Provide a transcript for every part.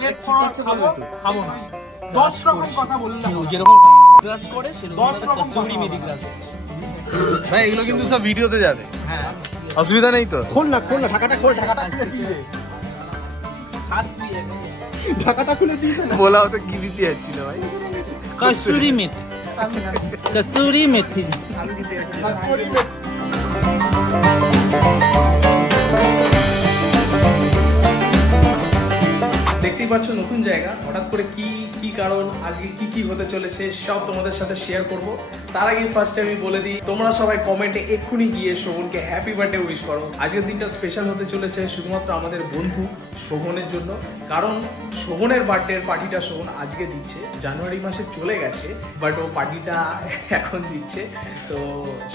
পেট খাবো না 10 রকম কথা বললাম যেরকম ক্রাশ করে সেরকম কসুরি মেথি ক্রাশ ভাই এগুলো কিন্তু সব ভিডিওতে যাবে হ্যাঁ অসুবিধা নেই তো খোল না ঢাকাটা খুলে দিয়ে দে খাস তুই ঢাকাটা খুলে দিয়ে দে বলা হতো কি দিতে যাচ্ছিল ভাই কসুরি মেথি কসুরি মেথি আমি দিতে যাচ্ছি কসুরি মেথি দেখতেই পাচ্ছ নতুন জায়গা হঠাৎ করে কি কারণ আজকে কি হতে চলেছে সব তোমাদের সাথে শেয়ার করব। তার আগে ফার্স্টে আমি বলে দিই তোমরা সবাই কমেন্টে এক্ষুনি গিয়ে শোভনকে হ্যাপি বার্থডে উইশ করো। আজকের দিনটা স্পেশাল হতে চলেছে শুধুমাত্র আমাদের বন্ধু শোভনের জন্য, কারণ শোভনের বার্থডের পার্টিটা শোভন আজকে দিচ্ছে। জানুয়ারি মাসে চলে গেছে বাট ও পার্টিটা এখন দিচ্ছে, তো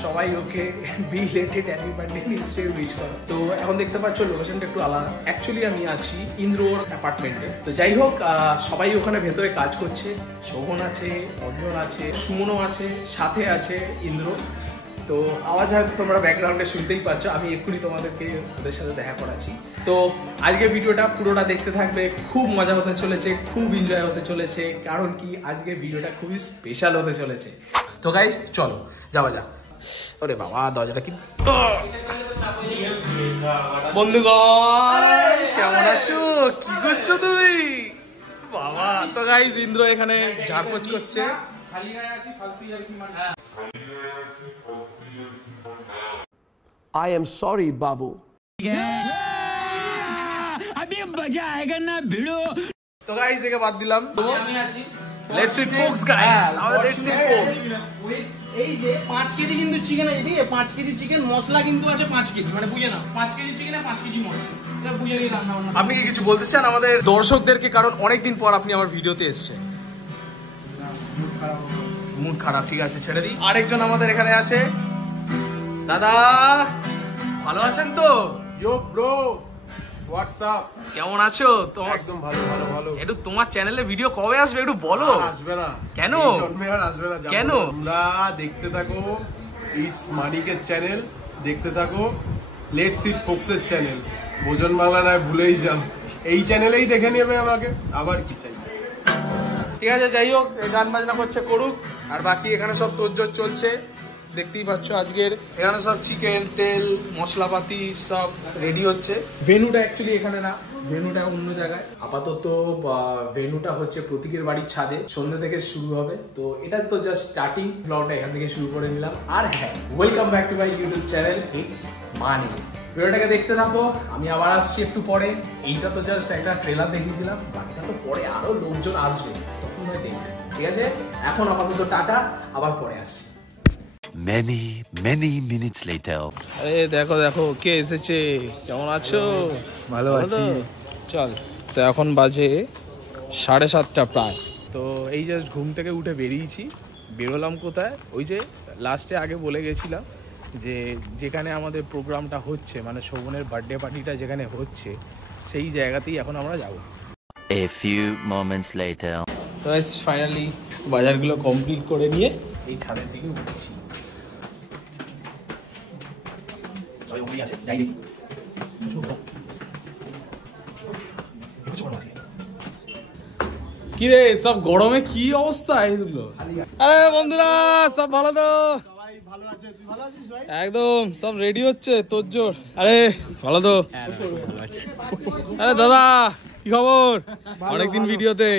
সবাই ওকে বিলেটেড হ্যাপি বার্থডে নিশ্চয়ই উইশ করো। তো এখন দেখতে পাচ্ছ লোকেশনটা একটু আলাদা, অ্যাকচুয়ালি আমি আছি ইন্দ্রর অ্যাপার্টমেন্টে। তো যাই হোক সবাই ওখানে ভেতরে কাজ করছে, শোভন আছে, অঞ্জন আছে, সুমনও আছে, সাথে আছে ইন্দ্র। তো আওয়াজ হয়তো তোমরা ব্যাকগ্রাউন্ডে শুনতেই পাচ্ছ, আমি এক্ষুনি তোমাদেরকে ওদের সাথে দেখা করাচ্ছি। তো আজকের ভিডিওটা পুরোটা দেখতে থাকবে, খুব মজা হতে চলেছে, খুব এনজয় হতে চলেছে, কারণ কি আজকের ভিডিওটা খুবই স্পেশাল হতে চলেছে। তো গাইস চলো যাওয়া যাক। ওরে বাবা দরজাটা কি বন্ধুগণ কেমন আছো, কি করছো তুমি বাবা? তো গাইস ইন্দ্র এখানে ঝাড়পোছ করছে। I am sorry, Babu. अभी मजा आएगा ना भिड़ो। তো গাইস একে বাদ দিলাম, আমি আছি লেটস ইট ফোকস গাইস, আমাদের লেটস ইট ফোকস। এই যে 5 কেজি কিন্তু চিকেন আছে, ঠিক আছে? 5 কেজি চিকেন মশলা কিন্তু আছে 5 কেজি, মানে বুঝে নাও 5 কেজি চিকেনে 5 কেজি মশলা, এটা বুঝে নিয়ে রান্না বান্না। আপনি কি কিছু বলতে চান আমাদের দর্শকদেরকে, কারণ অনেকদিন পর আপনি আমার ভিডিওতে এসেছেন? মুড খারাপ, ঠিক আছে ছেড়ে দিই। আরেকজন আমাদের এখানে আছে, দাদা ভালো আছেন তো? ইয়ো ব্রো হোয়াটসঅ্যাপ কেমন আছো? একদম ভালো একটু তোমার চ্যানেলে ভিডিও কবে আসবে একটু বলো। আসবে না কেন? জন্মে আর আসবে না। কেন? তোমরা দেখতে থাকো ইটস মানিকের চ্যানেল, দেখতে থাকো লেটস ইট ফোকসের চ্যানেল। ভোজন বাংলা নয় ভুলেই যাও, এই চ্যানেলেই দেখে নেবে আমাকে, আবার কি চাই। ঠিক আছে যাই হোক, গান বাজনা করছে করুক, আর বাকি এখানে সব তোড়জোড় চলছে। দেখতেই পাচ্ছ আজকের এখানে সব চিকেন, তেল, মশলাপাতি সব রেডি হচ্ছে। ভেনুটা অ্যাকচুয়ালি এখানে না, ভেনুটা অন্য জায়গায়। আপাতত ভেনুটা হচ্ছে প্রতীকের বাড়ির ছাদে, সন্ধ্যে থেকে শুরু হবে। তো এটা তো জাস্ট স্টার্টিং, ব্লগটা এখান থেকে শুরু করে নিলাম। আর হ্যাঁ, welcome back to my YouTube channel it's money. ভিডিওটাকে দেখতে থাকো, আমি আবার আসছি একটু পরে। এইটা তো জাস্ট একটা ট্রেলার দেখিয়ে দিলাম, বাকিটা তো পরে আরো লোকজন আসবে, তখন হয় দেখবে। ঠিক আছে, এখন আপাতত টাটা, আবার পরে আসছি। Many minutes later. আরে দেখো কে এসেছে, কেমন আছো? ভালো আছি। চল, তো এখন বাজে 7:30 প্রায়। তো এই জাস্ট ঘুম থেকে উঠে বেরিয়েছি। বেরোলাম কোথায়? ওই যে লাস্টে আগে বলে গেছিলাম যে যেখানে আমাদের প্রোগ্রামটা হচ্ছে, মানে শোভনের বার্থডে পার্টিটা যেখানে হচ্ছে, সেই জায়গাতেই এখন আমরা যাব। A few moments later. তো ফাইনালি বাজারগুলো কমপ্লিট করে নিয়ে এই ছাদের দিকে উঠছি। কি রে সব গরমে কি অবস্থা এইগুলো? আরে বন্ধুরা সব ভালো তো? একদম সব রেডি হচ্ছে তোরজোর। আরে ভালো তো? আরে দাদা কি খবর? অনেকদিন ভিডিওতে।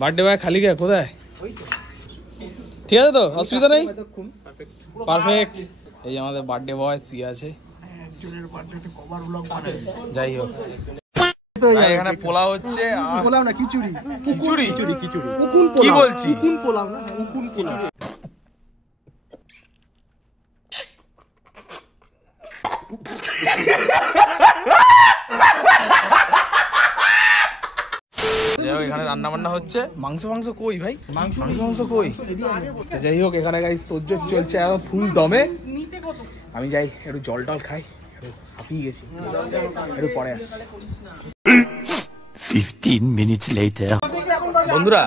বার্থডে বয় খালি গায়ে কোথায়? ঠিক আছে তো, অসুবিধা নেই, পারফেক্ট। এই আমাদের বার্থডে বয় সি আছে। যাই হোক, এখানে পোলাও হচ্ছে। পোলাও না খিচুড়ি, খিচুড়ি উকুন কি বলছি? উকুন পোলাও না, উকুন পোলাও। এখানে রান্না বান্না হচ্ছে। মাংস কই ভাই? মাংস কই? যাই হোক, এখানে গাইস তোরজোর চলছে এখন ফুল দমে। আমি যাই একটু জল টল খাই, একটু হাঁপিয়ে গেছি, একটু পরে আসছি। 15 minutes later. বন্ধুরা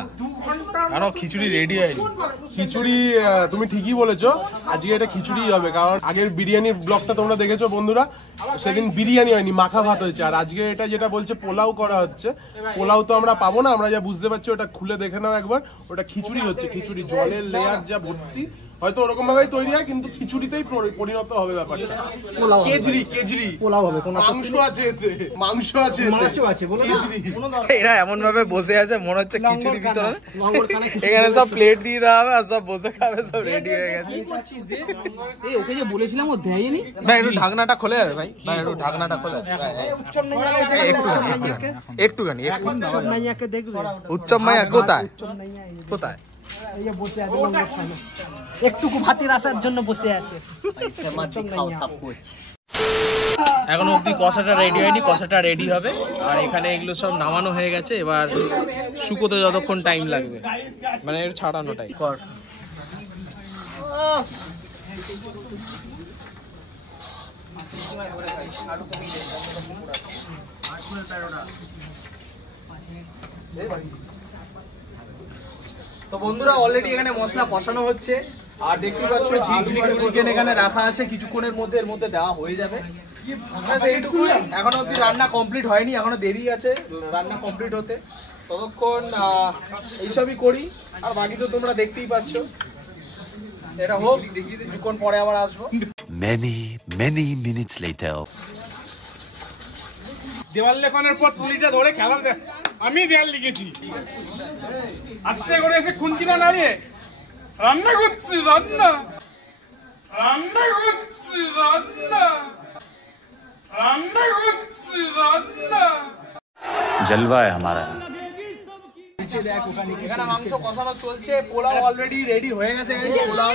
কেন খিচুড়ি রেডি হয়নি? খিচুড়ি তুমি ঠিকই বলেছো, আজকে এটা খিচুড়ি হবে, কারণ আগের বিরিয়ানির ব্লগটা তোমরা দেখেছো বন্ধুরা, সেদিন বিরিয়ানি হয়নি, মাখা ভাত হয়েছে। আর আজকে এটা যেটা বলছে পোলাও করা হচ্ছে, পোলাও তো আমরা পাবো না, আমরা যা বুঝতে পারছি ওটা খুলে দেখে নাও একবার, ওটা খিচুড়ি হচ্ছে। খিচুড়ি জলের লেয়ার যা ভর্তি, হয়তো ওরকম ভাবেই তৈরি হয়, কিন্তু খিচুড়িতেই পরিণত হবে ব্যাপারটা। কেজরি কেজরি পোলাও হবে, মাংস আছে এতে, মাংস আছে কেজরি। এরা এমন ভাবে বসে আছে মনে হচ্ছে খিচুড়ি ভিতরে, এখানে সব প্লেট দিয়ে দেওয়া হবে আর সব বসে খাবে, সব রেডি হয়ে গেছে। এই ওকে যে বলেছিলাম ও দেয়নি। ভাই একটু ঢাকনাটা খোলে যাবে ভাই, ভাই একটু ঢাকনাটা খোলে একটুখানি। উচ্চম মাইয়া কোথায় কোথায়? একটুকু ভাতের আসার জন্য বসে আছে। এখনো অব্দি কষাটা রেডি হয়নি, কষাটা রেডি হবে। আর এখানে এগুলো সব নামানো হয়ে গেছে, এবার শুকোতে যতক্ষণ টাইম লাগবে, মানে এর ছাড়ানোটাই কর। তো বন্ধুরা অলরেডি এখানে মশলা কষানো হচ্ছে, আর দেখতে পাচ্ছ চিকেন এখানে রাখা আছে, কিছুক্ষণের মধ্যে এর মধ্যে দেওয়া হয়ে যাবে। এইটুকু, এখনো অব্দি রান্না কমপ্লিট হয়নি, এখনো দেরি আছে রান্না কমপ্লিট হতে। ততক্ষণ এইসবই করি, আর বাকি তো তোমরা দেখতেই পাচ্ছ। এটা হোক, কিছুক্ষণ পরে আবার আসবো। Many minutes later. দেওয়াল লেখনের পর তুলিটা ধরে খেলার আমি দেওয়াল লিখেছি, আস্তে করে এসে খুন্তিটা নাড়িয়ে রান্না করছি, রান্না করছি, রান্না করছি, जलवा है हमारा। এখানে মাংস কষানো চলছে, পোলাও অলরেডি রেডি হয়ে গেছে। পোলাও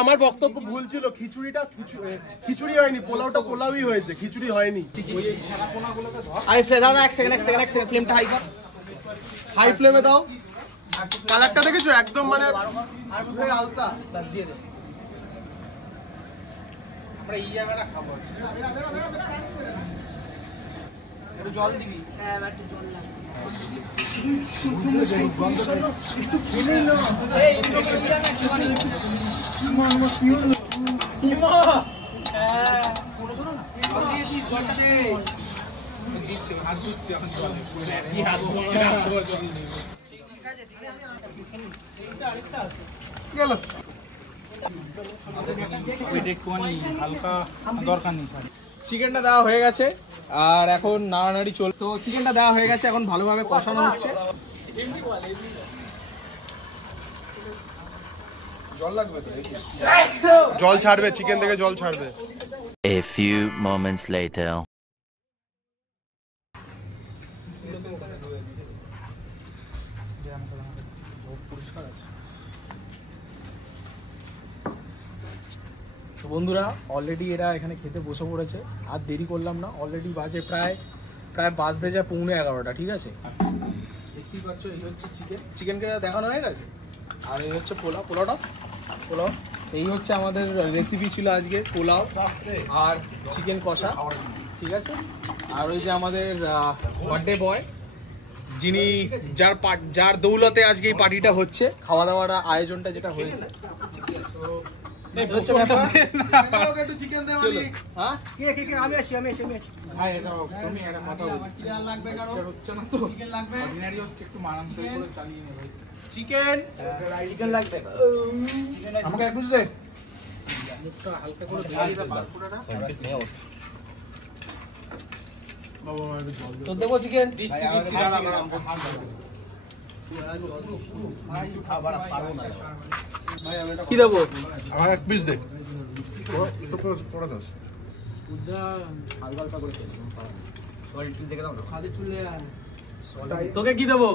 আমার বক্তব্য ভুল ছিল, খিচুড়িটা খিচুড়ি হয়নি, পোলাওটা পোলাওই হয়েছে, খিচুড়ি হয়নি। দাদা এক সেকেন্ড ফ্লেমটা হাই কর, হাই ফ্লেমে দাও। কালারটা দেখেছো একদম মানে আলতা। দিয়ে দে। আমরা এই জায়গাটা খাবো, একটু জল দিবি। হ্যাঁ একটু জল লাগবে। চিকেনটা দেওয়া হয়ে গেছে, আর এখন নাড়ানাড়ি চল। তো চিকেনটা দেওয়া হয়ে গেছে, এখন ভালোভাবে কষানো হচ্ছে। জল ছাড়বে, চিকেন থেকে জল ছাড়বে। A few moments later. বন্ধুরা অলরেডি এরা এখানে খেতে বসে পড়েছে, আর দেরি করলাম না। অলরেডি বাজে প্রায় বাজতে যায় 11:15। ঠিক আছে, দেখতেই পাচ্ছ এই হচ্ছে চিকেনকে দেখানো হয়ে গেছে, আর এই হচ্ছে পোলাও। এই হচ্ছে আমাদের রেসিপি ছিল আজকে, পোলাও আর চিকেন কষা। ঠিক আছে, আর ওই যে আমাদের বার্থডে বয়, যিনি যার দৌলতে আজকে এই পার্টিটা হচ্ছে, খাওয়া দাওয়ার আয়োজনটা যেটা হয়েছে। তো দেবো চিকেন, কি দেবো? আমার এক পিস দে। তোকে কি দেবো?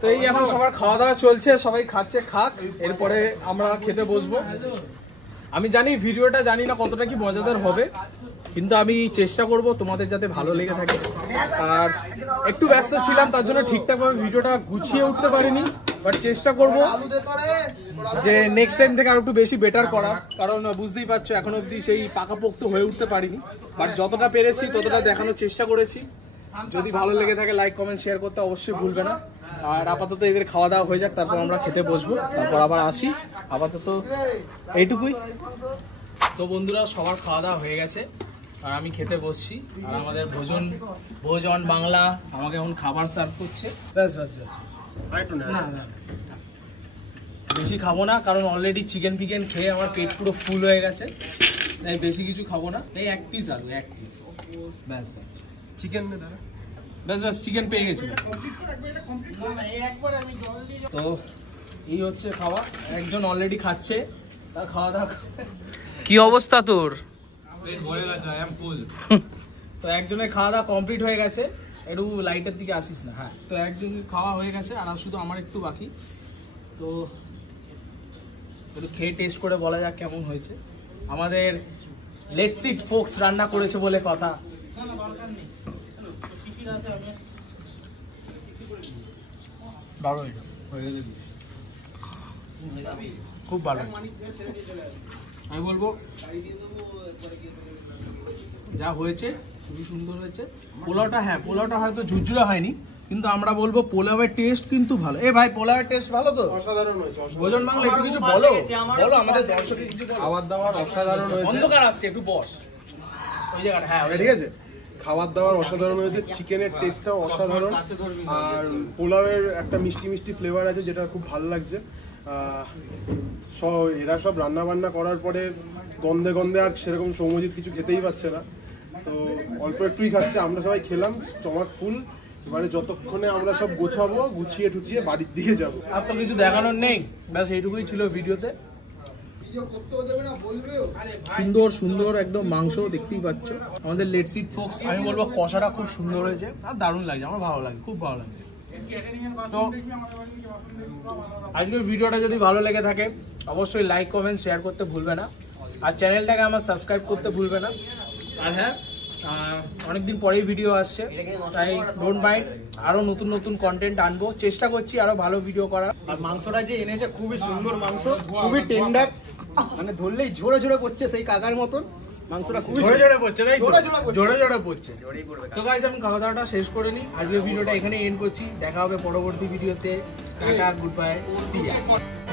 তো এই এখন সবার খাওয়া দাওয়া চলছে, সবাই খাচ্ছে, খাক, এরপরে আমরা খেতে বসবো। আমি জানি ভিডিওটা জানি না কতটা কি মজাদার হবে, কিন্তু আমি চেষ্টা করব তোমাদের যাতে ভালো লেগে থাকে। আর একটু ব্যস্ত ছিলাম, তার জন্য ঠিকঠাকভাবে ভিডিওটা গুছিয়ে উঠতে পারিনি, বাট চেষ্টা করব যে নেক্সট টাইম থেকে আরো একটু বেশি বেটার করা। কারণ বুঝতেই পারছো এখন অবধি সেই পাকাপোক্ত হয়ে উঠতে পারিনি, বাট যতটা পেরেছি ততটা দেখানোর চেষ্টা করেছি। যদি ভালো লেগে থাকে লাইক কমেন্ট শেয়ার করতে অবশ্যই ভুলবে না। আর আপাতত এদের খাওয়া দাওয়া হয়ে যাক, তারপর আমরা খেতে বসবো, তারপর আবার আসি। আপাতত এইটুকুই। তো বন্ধুরা সবার খাওয়া দাওয়া হয়ে গেছে আর আমি খেতে বসছি। আর আমাদের ভোজন বাংলা আমাকে এখন খাবার সার্ভ করছে। ব্যাস ব্যাস ব্যাস, না না বেশি খাবো না, কারণ অলরেডি চিকেন ফিকেন খেয়ে আমার পেট পুরো ফুল হয়ে গেছে, তাই বেশি কিছু খাবো না। এই এক পিস আলু, এক পিস, ব্যাস ব্যাস। চিকেন ব্যাস ব্যাস, চিকেন পেয়ে গেছি। তো এই হচ্ছে খাওয়া, একজন অলরেডি খাচ্ছে, তার খাওয়া দাওয়া। কি অবস্থা তোর? তো একজনের খাওয়া দাওয়া কমপ্লিট হয়ে গেছে, একটু লাইটের দিকে আসিস না। হ্যাঁ, তো একজনের খাওয়া হয়ে গেছে আর শুধু আমার একটু বাকি। তো একটু খেয়ে টেস্ট করে বলা যাক কেমন হয়েছে। আমাদের লেটস ইট ফোক্স রান্না করেছে বলে কথা। খুব ভালো, আমি বলবো যা হয়েছে খুবই সুন্দর হয়েছে। পোলাওটা, হ্যাঁ পোলাওটা হয়তো ঝুরঝুরা হয়নি, কিন্তু আমরা বলবো পোলাওয়ের টেস্ট কিন্তু ভালো। এ ভাই পোলাওয়ের টেস্ট ভালো তো? অসাধারণ হয়েছে। ভোজন বাংলা একটু কিছু বলো, বলো আমাদের দর্শকদের কিছু বলো। খাবার দাবার অসাধারণ হয়েছে। অন্ধকার আসছে, একটু বস ওই জায়গাটা। হ্যাঁ ঠিক আছে, খাবার দাবার অসাধারণ হয়েছে, চিকেনের টেস্টটাও অসাধারণ, আর পোলাওয়ের একটা মিষ্টি মিষ্টি ফ্লেভার আছে যেটা খুব ভালো লাগছে। এরা সব রান্না বান্না করার পরে গন্ধে গন্ধে আর সেরকম সৌম্যজিৎ কিছু খেতেই পাচ্ছে না, তো অল্প একটুই খাচ্ছে। আমরা সবাই খেলাম, স্টমাক ফুল। এবারে যতক্ষণে আমরা সব গোছাবো, গুছিয়ে টুছিয়ে বাড়ির দিকে যাবো। আর তো কিছু দেখানোর নেই, ব্যাস এইটুকুই ছিল ভিডিওতে। সুন্দর সুন্দর একদম মাংস দেখতেই পাচ্ছ। আমাদের লেটস ইট ফোক্স, আমি বলবো কষাটা খুব সুন্দর হয়েছে আর দারুণ লাগছে, আমার ভালো লাগে, খুব ভালো লাগছে। তো আজকের ভিডিওটা যদি ভালো লেগে থাকে অবশ্যই লাইক কমেন্ট শেয়ার করতে ভুলবে না, আর চ্যানেলটাকে আমার সাবস্ক্রাইব করতে ভুলবে না। আর হ্যাঁ, অনেকদিন পরেই ভিডিও আসছে, তাই ডোন্ট মাইন্ড, আরো নতুন নতুন কন্টেন্ট আনবো, চেষ্টা করছি আরো ভালো ভিডিও করার। আর মাংসটা যে এনেছে খুবই সুন্দর মাংস, খুবই টেন্ডার, মানে ধরলেই ঝোড়ে ঝোড়ে পড়ছে সেই কাকার মতন। মাংসটা খুবই জোরে জোরে পড়ছে, তাই তো? জোরে জোরে পড়ছে। জোরে জোরে পড়ছে। তো গাইস আমি খাওয়া দাওয়াটা শেষ করে নিই, আজকের ভিডিওটা এখানে এন্ড করছি। দেখা হবে পরবর্তী ভিডিওতে। টাটা, গুড বাই, সি ইউ।